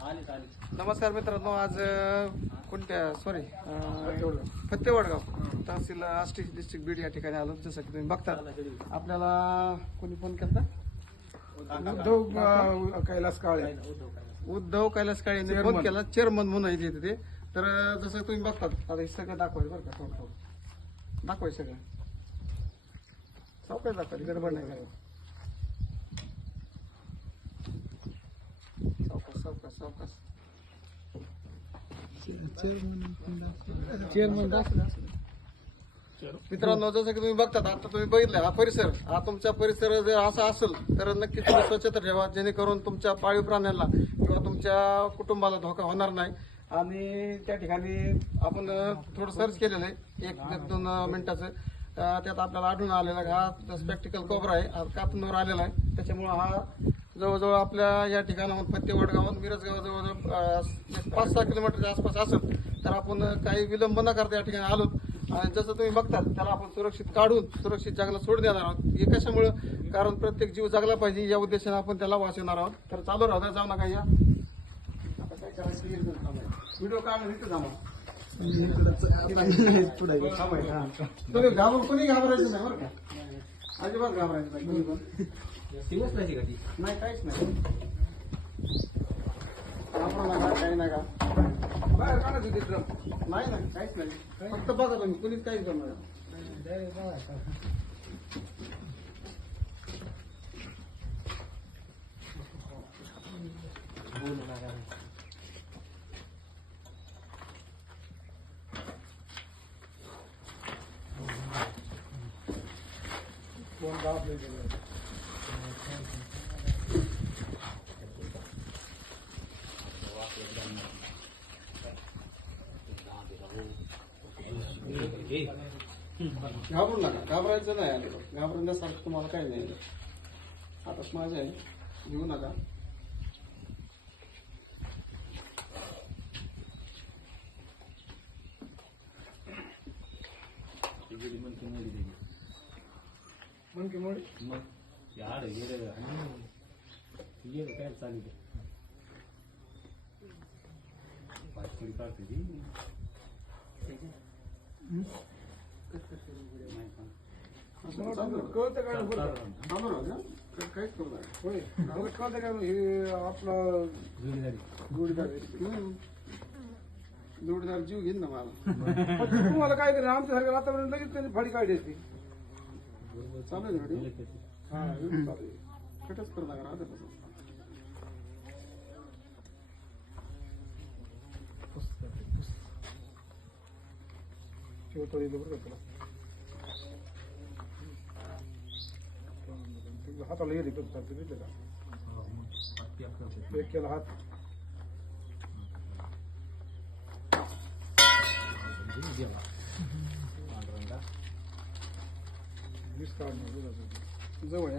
नमस्कार मित्रांनो आज कोणत्या सॉरी फत्तेवडगाव तहसील आष्टी डिस्ट्रिक्ट बीड या ठिकाणी आलो जसं की तुम्ही बघता. आपल्याला कोणी फोन केला उद्धव कैलास काळे. उद्धव कैलास काळे यांनी फोन केला चेअरमन म्हणून आहे तिथे ते. तर जसं तुम्ही बघतात आता हे सगळं दाखवायचं बरं का दाखवायचं सगळं. सावकाश दाखवायचं गडबड नाही करायचं. चेअरमन मित्रांनो जसं की तुम्ही बघतात आता तुम्ही बघितलं हा परिसर. हा तुमचा परिसर जर असा असेल तर नक्कीच तुम्ही स्वच्छता ठेवा जेणेकरून तुमच्या पाळीव प्राण्यांना किंवा तुमच्या कुटुंबाला धोका होणार नाही. आणि त्या ठिकाणी आपण थोडं सर्च केलेलं आहे. एक एक दोन मिनिटाचं. त्यात आपल्याला आढळून आलेला आहे हा स्पेक्टिकल कोबरा आहे. हा कापणीवर आलेला आहे. त्याच्यामुळं हा जवळजवळ आपल्या या ठिकाणाहून फत्तेवाड गावात मिरजगाव जवळजवळ पाच सहा किलोमीटरच्या आसपास असेल तर आपण काही विलंब न करता या ठिकाणी आलो आणि जसं तुम्ही बघतात त्याला आपण सुरक्षित काढून सुरक्षित जगाला सोडून देणार आहोत. हे कशामुळं? कारण प्रत्येक जीव जगला पाहिजे या उद्देशाने आपण त्याला वाचवणार आहोत. तर चालू राहू द्या, जाऊ नका या. व्हिडिओ काढून इथं थांबा. घाबरून कोणी घाबरायचं नाही बरं का? अजिबात घाबरायचं नाही कोणी पण सिरियस नाही का ती नाही काहीच नाही घाबरू नका काही नका बाहेर काढायचं ते ड्रम नाही नाही काहीच नाही फक्त बघा तुम्ही कुणीच काहीच करणार फोन दाबले गेले घाबरू नका घाबरायचं नाही अजिबात घाबरण्यासारखं तुम्हाला काही नाही आता माझे आहे घेऊ नका गेली म्हणते मग येड आणि येड काय चालू काढते. कळतं काय काहीच करू होय. मला कळतं काय हे आपलं जोडीदार. जोडीदार जीव घेईन ना मला. पण तुम्हाला काय करेल? आमच्यासारख्या वातावरण लगेच त्यांनी फाडी काढली असती. चालू आहे ना व्हिडिओ हा एवढं चालू आहे. कटच करू नका राहू द्या तसं. शेवटवर येईल बरं का तुला तुझ्या हाताला येते पण चालते दिलं का एक केला हात वीस जवळ.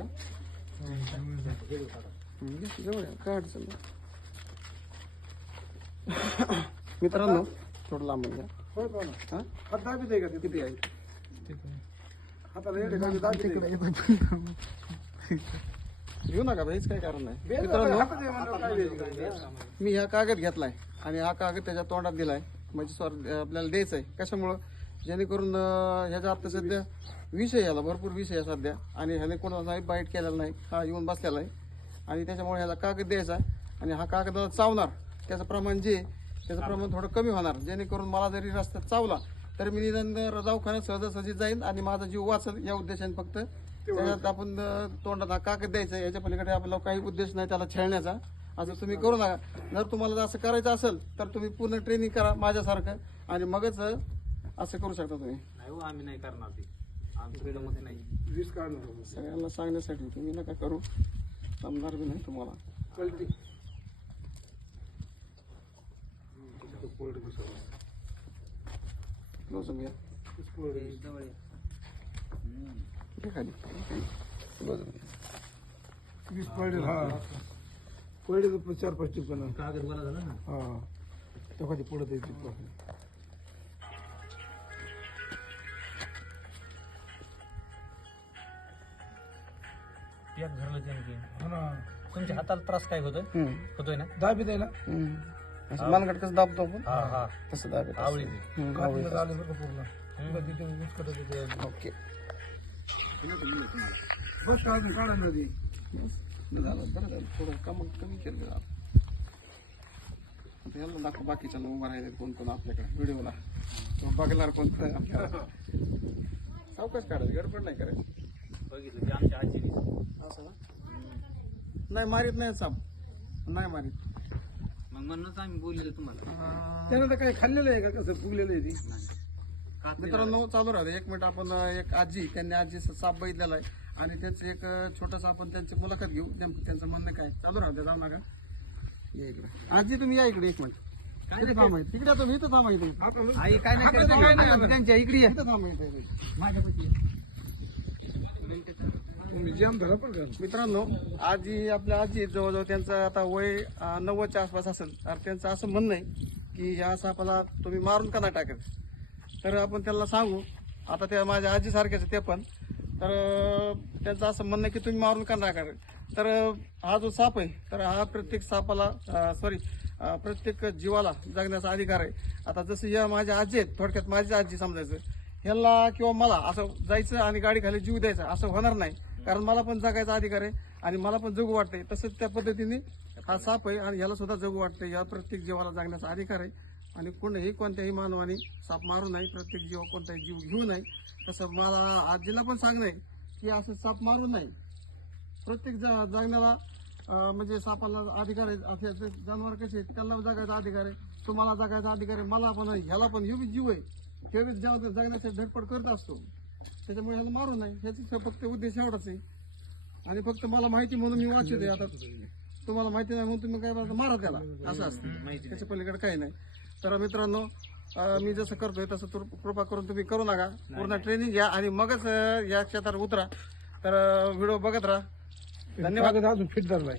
जवळ काय अडचण. मित्रांनो थोडं लांबून घ्या? हा? हात दाबीत आहे का? घेऊ नका भाईच काही कारण नाही मित्रांनो काय काय? मी हा कागद घेतलाय आणि हा कागद त्याच्या तोंडात दिलाय म्हणजे स्वर आपल्याला द्यायचा आहे कशामुळं जेणेकरून ह्याचा ह्याच्या आता सध्या विषय याला भरपूर विषय आहे सध्या. आणि ह्याने कोणालाही बाईट केलेला नाही हा येऊन बसलेला आहे. आणि त्याच्यामुळे ह्याला कागद द्यायचा आणि हा कागद चावणार त्याचं प्रमाण जे आहे, त्याचं प्रमाण थोडं कमी होणार. जेणेकरून मला जरी रस्त्यात चावला तर मी निदान दवाखान्यात सहजासहजी जाईन आणि माझा जीव वाचल या उद्देशाने फक्त. त्याच्यात आपण तोंडात हा कागद द्यायचा याच्या पलीकडे आपल्याला काही उद्देश नाही त्याला छेळण्याचा असं तुम्ही करू नका. जर तुम्हाला असं करायचं असेल तर तुम्ही पूर्ण ट्रेनिंग करा माझ्यासारखं. आणि मगच असं करू शकता तुम्ही. नाही हो आम्ही नाही करणार ते. नाही. काढणार सगळ्यांना सांगण्यासाठी तुम्ही नका करू. जमणार बी नाही तुम्हाला. कळते. क्लोज घ्या जवळ घ्या खाली. बरं. वीस पडले हा. पडले चार पाच टिपण. कागद बरा झाला ना? हा. तेव्हा ते पडत येते झालं त्याने हा ना. तुमच्या हाताला त्रास काय होतोय? हम्म, होतोय ना? दाबी द्यायला. हम्म. असं मनगट कसं दाबतो आपण? हा हा. तसं दाबत. आवळी आलं बरं का पूर्ण? तुला तिथे उचकटत होते. ओके. बस अजून काढा नदी झालं बरं झालं. थोडं कम कमी केलं जरा. आता याला दाखव बाकीच्या उभा राहिले कोण कोण आपल्याकडे. व्हिडिओला. तो बघणार कोण कोण आपल्याला. सावकाश काढायचं गडबड नाही करायची. बघितलं ते आमच्या नाही मारीत नाही साप नाही मारीत. मग म्हणूनच आम्ही बोललो तुम्हाला. त्यानं तर काही खाल्लेलं आहे का? कसं फुगलेलं आहे ती? मित्रांनो चालू राहते एक मिनिट आपण एक आजी त्यांनी आजी साप बघितलेला आहे. आणि त्याचं एक छोटस आपण त्यांची मुलाखत घेऊ. नेमकं त्यांचं म्हणणं काय? चालू राहते जाऊ नका. या इकडे. आजी तुम्ही या इकडे एक मिनिट. किती थांबा तिकडे तुम्ही इथं थांबा इथे. आपण आई काय नाही करत. आता त्यांच्या इकडे ये. इथं थांबा इथे. तुम्ही जाम धरा पण मित्रांनो आजी आपल्या आजी जवळजवळ त्यांचं आता वय अं, नव्वदच्या आसपास असेल. तर त्यांचं असं म्हणणं आहे की ह्या सापाला तुम्ही मारून का नाही टाकत? तर आपण त्यांना सांगू. आता त्या माझ्या आजीसारख्याच सारखेच ते पण. तर अं, त्यांचं असं म्हणणं आहे की तुम्ही मारून का नाही टाकत? तर अं, हा जो साप आहे तर हा प्रत्येक सापाला सॉरी प्रत्येक जीवाला जगण्याचा अधिकार आहे. आता जसं या माझ्या आजी आहेत थोडक्यात माझी आजी समजायचं. ह्याला किंवा मला असं जायचं आणि गाडी खाली जीव द्यायचा असं होणार नाही. कारण मला पण जगायचा अधिकार आहे आणि मला पण जगू वाटते तसंच त्या पद्धतीने हा साप आहे आणि याला सुद्धा जगू वाटते या प्रत्येक जीवाला जगण्याचा अधिकार आहे. आणि कोणही कोणत्याही मानवाने साप मारू नये. प्रत्येक जीव कोणताही जीव घेऊ नये. तसं मला आजीला पण सांगणं आहे की असं साप मारू नये. प्रत्येक ज- जगण्याला म्हणजे सापाला अधिकार आहे. असे जनावर कसे आहेत, त्यांना जगायचा अधिकार आहे. तुम्हाला जगायचा अधिकार आहे मला पण ह्याला पण. हे बी जीव आहे. हे जगण्यासाठी धडपड करत असतो. त्याच्यामुळे ह्याला मारू नये ह्याचा फक्त उद्देश एवढाच आहे. आणि फक्त मला माहिती म्हणून मी वाचते आता तुम्हाला माहिती नाही म्हणून तुम्ही काय मारा त्याला. असं असतं. त्याच्या पलीकडे काही नाही. तर मित्रांनो मी जसं करतोय तसं तुर- कृपा करून तुम्ही करू नका. पूर्ण ट्रेनिंग घ्या आणि मगच या क्षेत्रात उतरा. तर व्हिडिओ बघत राहा. धन्यवाद. अजून फिट धरलाय